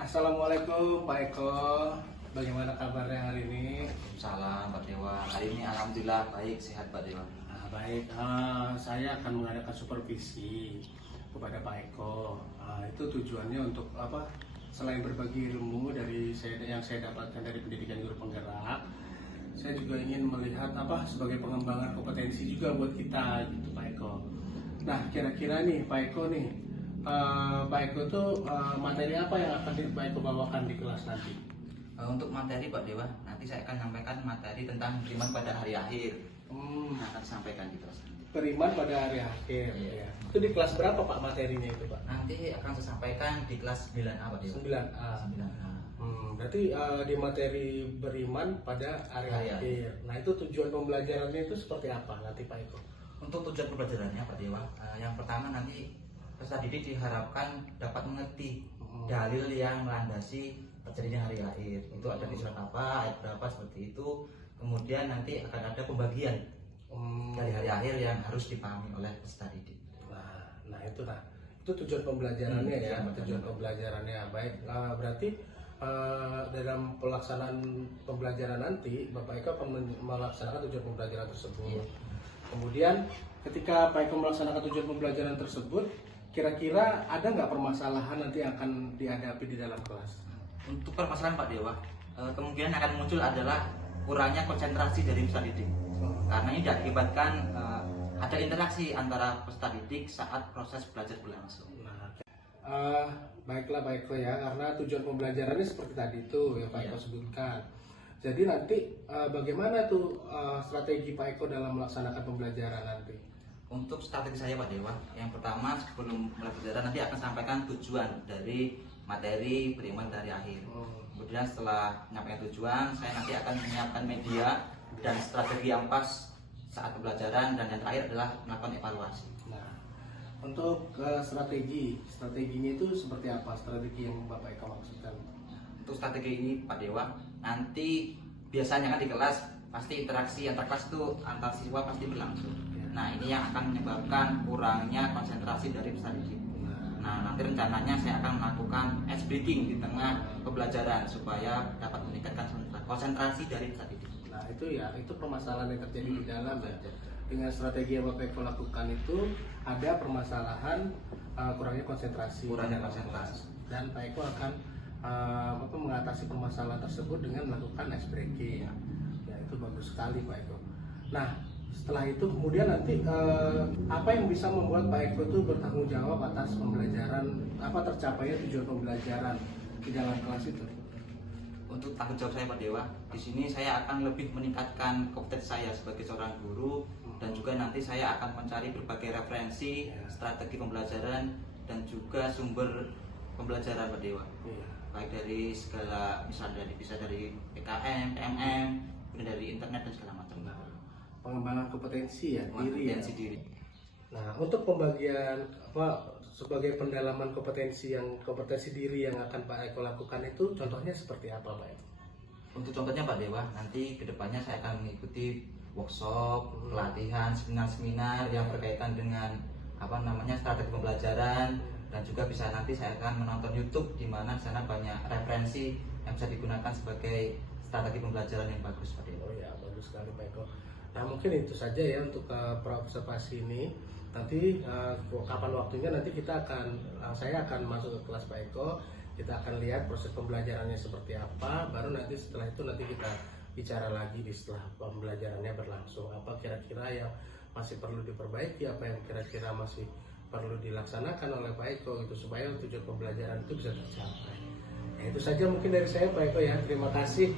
Assalamualaikum Pak Eko. Bagaimana kabarnya hari ini? Salam Pak Dewa. Hari ini alhamdulillah baik, sehat Pak Dewa. Baik, saya akan mengadakan supervisi kepada Pak Eko. Itu tujuannya untuk apa? Selain berbagi ilmu yang saya dapatkan dari pendidikan guru penggerak, saya juga ingin melihat apa sebagai pengembangan kompetensi juga buat kita gitu Pak Eko. Nah, kira-kira nih Pak Eko nih, Pak Eko tuh materi apa yang akan Pak Eko bawakan di kelas nanti? Untuk materi Pak Dewa, nanti saya akan sampaikan materi tentang beriman pada hari akhir. Akan disampaikan di kelas nanti. Beriman pada hari akhir. Iya. Ya. Itu di kelas berapa Pak materinya itu Pak? Nanti akan saya sampaikan di kelas 9A Pak Dewa. 9A. 9A. Berarti di materi beriman pada hari akhir. Nah, itu tujuan pembelajarannya itu seperti apa nanti Pak Eko? Untuk tujuan pembelajarannya Pak Dewa, yang pertama nanti peserta didik diharapkan dapat mengerti dalil yang melandasi terjadinya hari akhir. Itu ada di surat apa, ayat berapa, seperti itu. Kemudian nanti akan ada pembagian dari hari akhir yang harus dipahami oleh peserta didik. Itu tujuan pembelajarannya ya. Betul. Tujuan pembelajarannya baik. Berarti dalam pelaksanaan pembelajaran nanti Bapak Eko akan melaksanakan tujuan pembelajaran tersebut. Iya. Kemudian ketika Pak Eko melaksanakan tujuan pembelajaran tersebut, kira-kira ada nggak permasalahan nanti yang akan dihadapi di dalam kelas? Untuk permasalahan Pak Dewa, kemungkinan akan muncul adalah kurangnya konsentrasi dari peserta didik. Karena ini diakibatkan ada interaksi antara peserta didik saat proses belajar berlangsung. Baiklah Pak Eko ya, karena tujuan pembelajarannya seperti tadi itu yang Pak Eko sebutkan. Jadi nanti bagaimana tuh strategi Pak Eko dalam melaksanakan pembelajaran nanti? Untuk strategi saya Pak Dewa, yang pertama sebelum mulai belajar nanti akan sampaikan tujuan dari materi beriman dari akhir. Kemudian setelah menyampaikan tujuan, saya nanti akan menyiapkan media dan strategi yang pas saat pembelajaran, dan yang terakhir adalah melakukan evaluasi. Nah, untuk strateginya itu seperti apa? Strategi yang Bapak Eko maksudkan? Untuk strategi ini Pak Dewa, nanti biasanya kan di kelas pasti interaksi antar kelas itu antar siswa pasti berlangsung. Nah, ini yang akan menyebabkan kurangnya konsentrasi dari peserta didik. Nah, nanti rencananya saya akan melakukan ice breaking di tengah pembelajaran supaya dapat meningkatkan konsentrasi dari peserta didik. Nah, itu permasalahan yang terjadi di dalam ya. Dengan strategi yang Bapak Eko lakukan itu ada permasalahan kurangnya konsentrasi. Dan Pak Eko akan mengatasi permasalahan tersebut dengan melakukan ice breaking. Ya, itu bagus sekali Pak Eko. Nah, setelah itu kemudian nanti apa yang bisa membuat Pak Eko itu bertanggung jawab atas pembelajaran, tercapainya tujuan pembelajaran di dalam kelas itu? Untuk tanggung jawab saya Pak Dewa, di sini saya akan lebih meningkatkan kompetensi saya sebagai seorang guru, dan juga nanti saya akan mencari berbagai referensi, strategi pembelajaran, dan juga sumber pembelajaran Pak Dewa. Baik dari segala, bisa dari PKM, PMM, kemudian dari internet dan segala macam. Pengembangan kompetensi diri. Nah, untuk pembagian sebagai pendalaman kompetensi diri yang akan Pak Eko lakukan itu contohnya seperti apa Pak Eko? Untuk contohnya Pak Dewa, nanti kedepannya saya akan mengikuti workshop, pelatihan, seminar-seminar yang berkaitan dengan strategi pembelajaran, dan juga bisa nanti saya akan menonton YouTube di mana sana banyak referensi yang bisa digunakan sebagai strategi pembelajaran yang bagus Pak Dewa. Oh ya, bagus sekali Pak Eko. Nah, mungkin itu saja ya untuk observasi ini. Nanti kapan waktunya nanti saya akan masuk ke kelas Pak Eko. Kita akan lihat proses pembelajarannya seperti apa. Baru nanti setelah itu kita bicara lagi setelah pembelajarannya berlangsung. Apa kira-kira yang masih perlu diperbaiki, apa yang kira-kira masih perlu dilaksanakan oleh Pak Eko gitu, supaya tujuan pembelajaran itu bisa tercapai. Nah, itu saja mungkin dari saya Pak Eko ya. Terima kasih.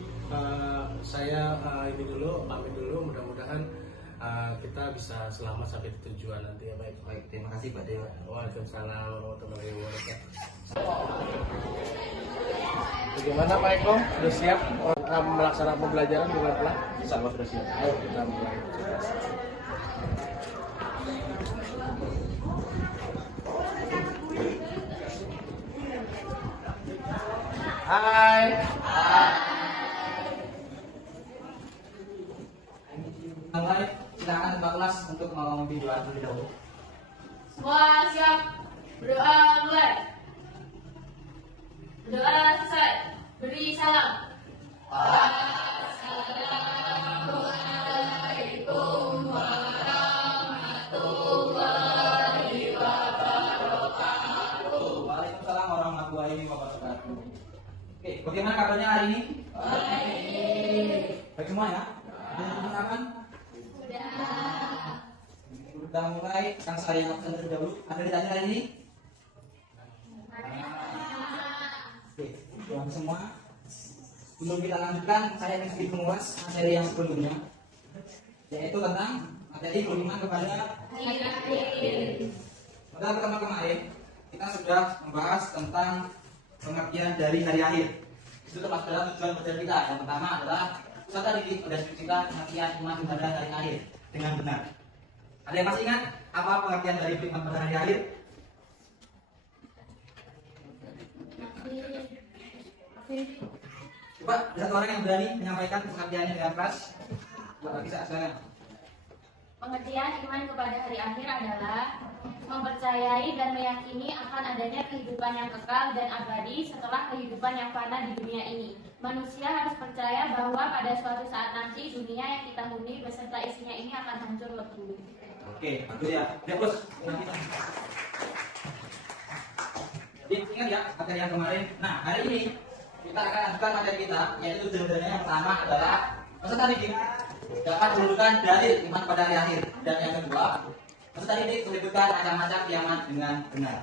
Saya ini dulu, pamit dulu. Mudah-mudahan kita bisa selamat sampai tujuan nanti ya Pak Eko. Baik, terima kasih Pak Dewa. Waalaikumsalam warahmatullahi wabarakatuh. Bagaimana Pak Eko? Sudah siap melaksanakan pembelajaran di luar kelas? Insya Allah sudah siap. Ayo kita mulai. Hai. Silakan Mbak Kelas untuk memimpin doa terlebih dahulu. Semua siap, berdoa mulai. Berdoa warahmatullahi wabarakatuh. Oke, bagaimana kabarnya hari ini? Baik semua ya? Ada yang persiapan? Sudah mulai, akan saya absen terlebih dahulu. Ada yang ditanya hari ini? Oke, teman semua. Sebelum kita lanjutkan, saya ingin sedikit mengulas materi yang sebelumnya, yaitu tentang materi beriman kepada pada pertemuan kemarin kita sudah membahas tentang pengertian dari hari akhir. Itu termasuk dalam tujuan belajar kita. Yang pertama adalah peserta didik mendeskripsikan pengertian iman kepada hari akhir dengan benar. Ada yang masih ingat apa pengertian dari iman pada hari akhir? Coba ada satu orang yang berani menyampaikan pengertiannya dengan keras. Coba bisa sekarang. Pengertian iman kepada hari akhir adalah mempercayai dan meyakini akan adanya kehidupan yang kekal dan abadi setelah kehidupan yang fana di dunia ini. Manusia harus percaya bahwa pada suatu saat nanti dunia yang kita huni beserta isinya ini akan hancur lebur. Oke, bagus ya. Ya, bos. Jadi ingat ya materi yang kemarin. Nah, hari ini kita akan lanjutkan materi kita, yaitu tujuan yang pertama adalah peserta didik dapat menunjukkan dalil iman pada hari akhir, dan yang kedua peserta didik menyebutkan macam-macam kiamat dengan benar,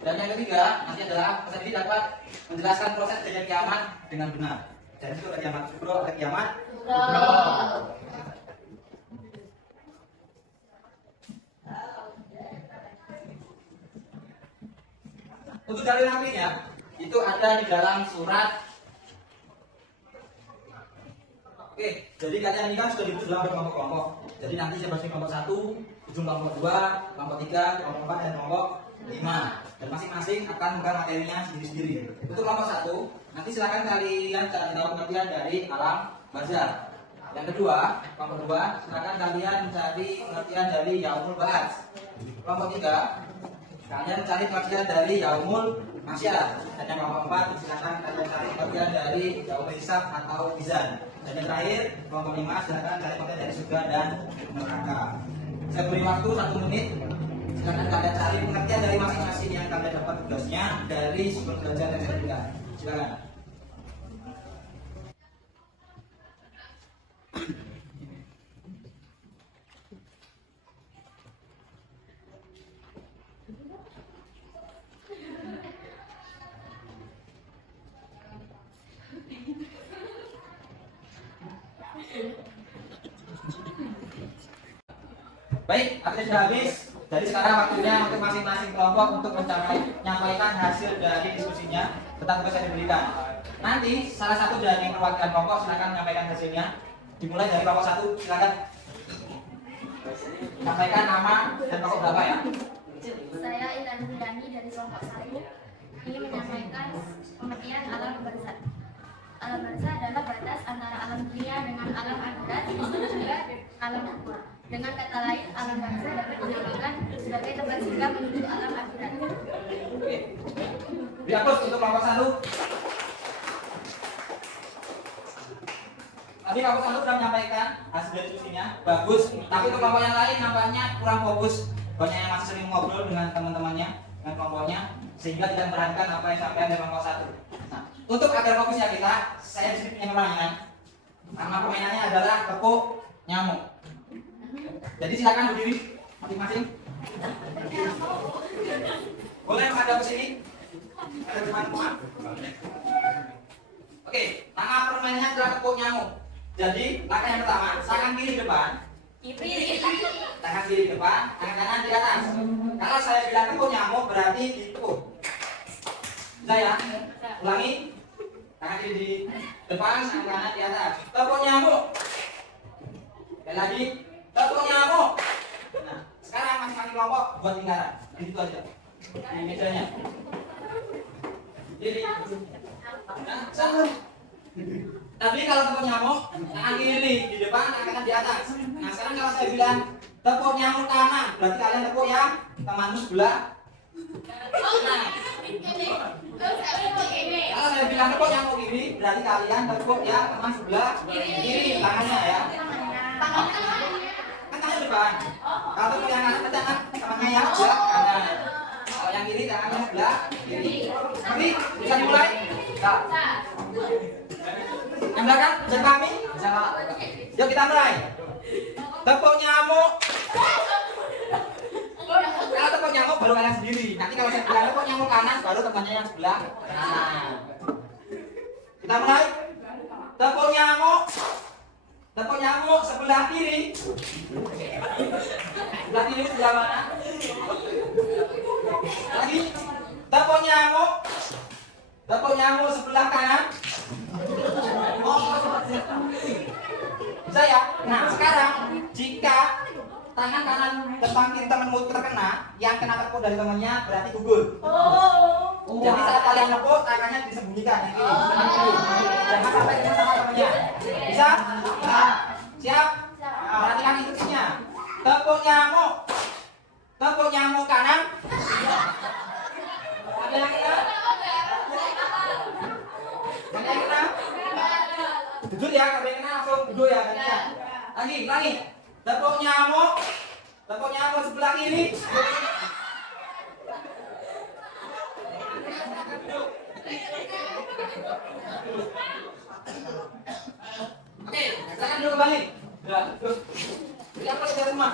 dan yang ketiga nanti adalah peserta didik dapat menjelaskan proses terjadinya kiamat dengan benar. Jadi itu ada kiamat kubro, ada kiamat kubro. Untuk dalil nantinya itu ada di dalam surat. Oke, jadi kalian ini kan sudah dibagi dalam kelompok-kelompok. Jadi nanti saya bagi kelompok 1, ujung kelompok 2, kelompok 3, kelompok 4, dan kelompok 5. Dan masing-masing akan memegang materinya sendiri-sendiri. Untuk kelompok 1, nanti silakan kalian cari tahu pengertian dari alam barzah. Yang kedua, kelompok 2, silakan kalian mencari pengertian dari yaumul ba'ats. Kelompok 3, kalian cari pengertian dari yaumul masyar. Dan yang kelompok 4, silakan kalian cari pengertian dari yaumul hisab atau mizan. Dan yang terakhir, kelompok 5, silakan cari pengertian dari surga dan neraka. Saya beri waktu 1 menit. Silakan kalian cari pengertian dari masing-masing yang kalian dapat tugasnya dari sumber belajar yang saya berikan. Silakan. Baik, waktunya sudah habis. Jadi sekarang waktunya untuk masing-masing kelompok untuk menyampaikan hasil dari diskusinya tentang tugas yang diberikan. Nanti salah satu dari perwakilan kelompok silakan menyampaikan hasilnya. Dimulai dari kelompok 1, silakan sampaikan nama dan kelompok berapa ya. Saya Ilan Hudani dari kelompok 1 ingin menyampaikan pengertian alam barzah. Alam barzah adalah batas antara alam dunia dengan alam akhirat, disebut juga alam kubur. Dengan kata lain, alam barzah dapat diartikan sebagai tempat singgah menuju alam akhirat. Oke. Dihapus untuk kelompok 1. Tadi kelompok 1 sudah menyampaikan hasil dari diskusinya, bagus. Tapi untuk kelompok yang lain nampaknya kurang fokus. Banyak yang masih sering ngobrol dengan teman-temannya, dengan kelompoknya, sehingga tidak memperhatikan apa yang disampaikan dari kelompok 1. Nah, untuk agar fokus ya kita, saya di sini punya permainan. Nama permainannya adalah tepuk nyamuk. Jadi silakan berdiri masing-masing. Boleh menghadap ke sini. Ada teman-teman. Oke, nama permainannya adalah tepuk nyamuk. Jadi langkah yang pertama, tangan kiri depan. Tangan kiri depan, tangan kanan di atas. Kalau saya bilang tepuk nyamuk berarti ditepuk. Bisa ya? Ulangi. Tangan kiri di depan, tangan kanan di atas. Tepuk nyamuk. Sekali lagi. Tepuk nyamuk. Nah, sekarang masing-masing kelompok buat lingkaran. Di situ aja. Di mejanya. Jadi, nah, tadi kalau tepuk nyamuk, tangan kiri di depan, tangan kanan di atas. Nah, sekarang kalau saya bilang tepuk nyamuk kanan, berarti kalian tepuk yang temanmu sebelah. Nah, kalau saya bilang tepuk nyamuk kiri, berarti kalian tepuk yang teman sebelah kiri, tangannya ya. Tangannya depan. Kalau tepuk yang kanan, tangannya yang sebelah kanan. Kalau yang kiri, tangannya sebelah kiri. Ngerti? Bisa dimulai? Bisa. Yang belakang bisa kami? Bisa Pak. Yuk kita mulai. Tepuk nyamuk. Kalau tepuk nyamuk baru kalian sendiri. Nanti kalau saya bilang tepuk nyamuk kanan baru temannya yang sebelah kanan. Kita mulai. Tepuk nyamuk. Tepuk nyamuk sebelah kiri. Sebelah kiri sebelah mana? Lagi. Tepuk nyamuk. Tepuk nyamuk sebelah kanan. Oh, bisa ya? Nah, sekarang jika tangan kanan depan kiri temanmu terkena, yang kena tepuk dari temannya berarti gugur. Jadi saat kalian nepuk, tangannya disembunyikan yang kiri. Jangan sampai kena sama temannya. Bisa? Nah, siap? Perhatikan instruksinya. Tepuk nyamuk. Tepuk nyamuk kanan. Ada yang kena? Ada yang kena? Jujur ya, kalau yang kena langsung duduk ya. Lagi. Tepuk nyamuk. Tepuk nyamuk sebelah kiri. Oke, silakan dulu kembali. Ya, kita mulai dari rumah.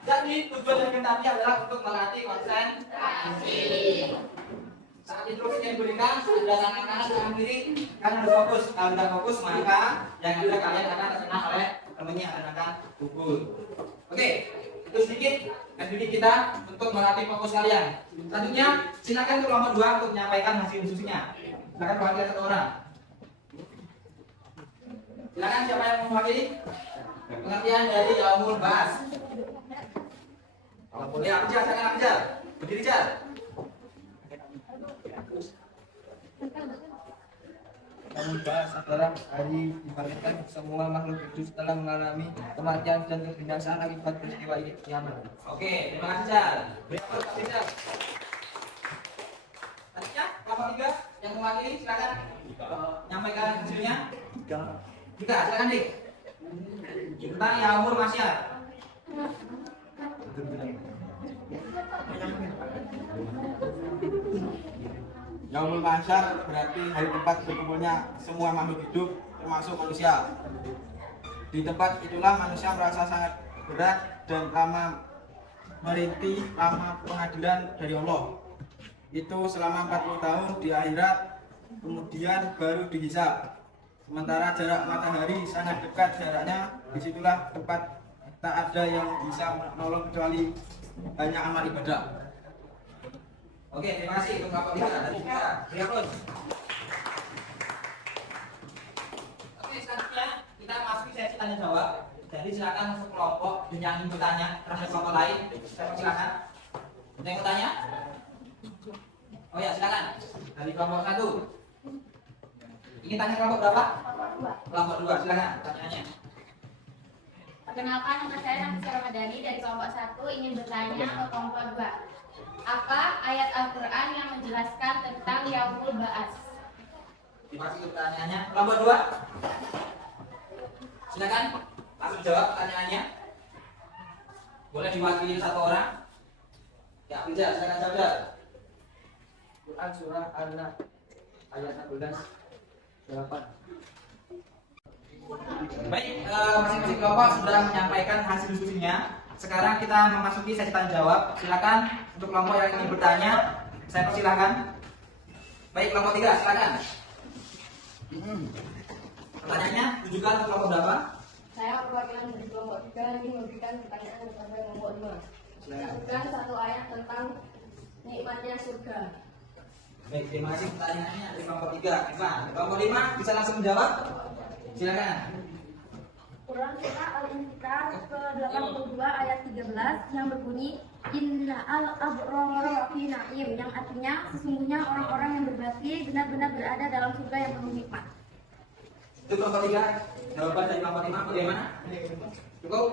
Jadi tujuan dari tadi adalah untuk melatih konsentrasi. Saat instruksi yang diberikan, ada tangan kanan, tangan kiri, kalian harus fokus. Kalau tidak fokus, maka yang ada kalian akan terkena oleh temannya dan akan gugur. Oke, itu sedikit kita untuk melatih fokus kalian. Selanjutnya, silakan untuk kelompok 2 untuk menyampaikan hasil instruksinya. Silakan mewakili satu orang. Silakan siapa yang mewakili pengertian dari Yaumul Ba'ats. Ya, Abjad, silakan Abjad. Berdiri, Jar. Yaumul Ba'ats adalah hari dibangkitkan semua makhluk hidup setelah mengalami kematian dan kebinasaan akibat peristiwa kiamat. Oke, terima kasih, Jar. Berikut, Jar. Selanjutnya, kelompok 3 yang mewakili silakan menyampaikan hasilnya. Kita silakan Dik. Tentang Yaumul Masyar. Yaumul Masyar berarti hari tempat berkumpulnya semua makhluk hidup termasuk manusia. Di tempat itulah manusia merasa sangat berat dan lama merintih lama pengadilan dari Allah. Itu selama 40 tahun di akhirat, kemudian baru dihisab. Sementara jarak matahari sangat dekat jaraknya, disitulah tempat tak ada yang bisa menolong kecuali hanya amal ibadah. Oke, terima kasih untuk kelompok 3 dari kita. Berikut. Oke, selanjutnya kita masuki sesi tanya jawab. Jadi silakan untuk kelompok yang ingin bertanya terhadap kelompok lain, silakan. Ada yang bertanya? Oh ya, silakan. Dari kelompok 1. Ingin tanya kelompok berapa? Kelompok 2, silakan pertanyaannya. Perkenalkan, nama saya Nafisa Ramadhani dari kelompok 1 ingin bertanya ke kelompok 2. Apa ayat Al-Quran yang menjelaskan tentang Yaumul Ba'ats? Terima kasih untuk pertanyaannya. Kelompok 2. Silakan langsung jawab pertanyaannya. Boleh diwakili satu orang. Ya, bisa silakan jawab. Quran surah An-Nahl ayat 11 8. Baik, masing-masing kelompok sudah menyampaikan hasil diskusinya. Sekarang kita memasuki sesi tanya jawab. Silakan untuk kelompok yang ingin bertanya, saya persilakan. Baik, kelompok 3, silakan. Pertanyaannya tujukan untuk kelompok berapa? Saya perwakilan dari kelompok 3 ingin memberikan pertanyaan kepada kelompok 2. Sebutkan satu ayat tentang nikmatnya surga. Baik, terima kasih pertanyaannya dari kelompok 3. Kelompok 5 bisa langsung menjawab? Silakan. Quran surah Al-Infitar ke-82 ayat 13 yang berbunyi Inna al-abrara fi na'im, yang artinya sesungguhnya orang-orang yang berbakti benar-benar berada dalam surga yang penuh nikmat. Itu kelompok 3. Jawaban dari kelompok 5 bagaimana? Cukup?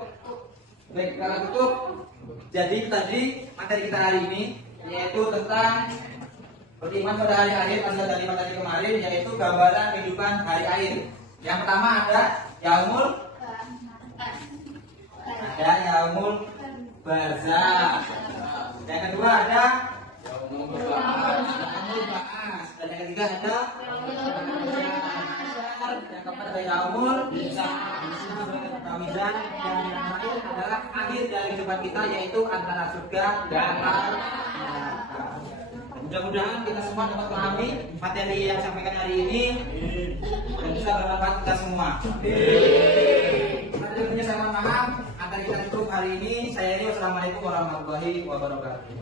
Baik, kalau cukup. Jadi tadi materi kita hari ini yaitu tentang beriman pada hari akhir, hasil dari materi kemarin yaitu gambaran kehidupan hari akhir. Yang pertama ada Yaumul Barzakh. Yang kedua ada Dan yang ketiga ada yang keempat ada yaumul Kamizan, dan yang terakhir adalah akhir dari kehidupan kita, yaitu antara surga dan neraka. Mudah-mudahan kita semua dapat memahami materi yang disampaikan hari ini dan bisa bermanfaat kita semua. Materi punya saya mohon maaf, antara kita cukup hari ini. Saya ini wassalamualaikum warahmatullahi wabarakatuh.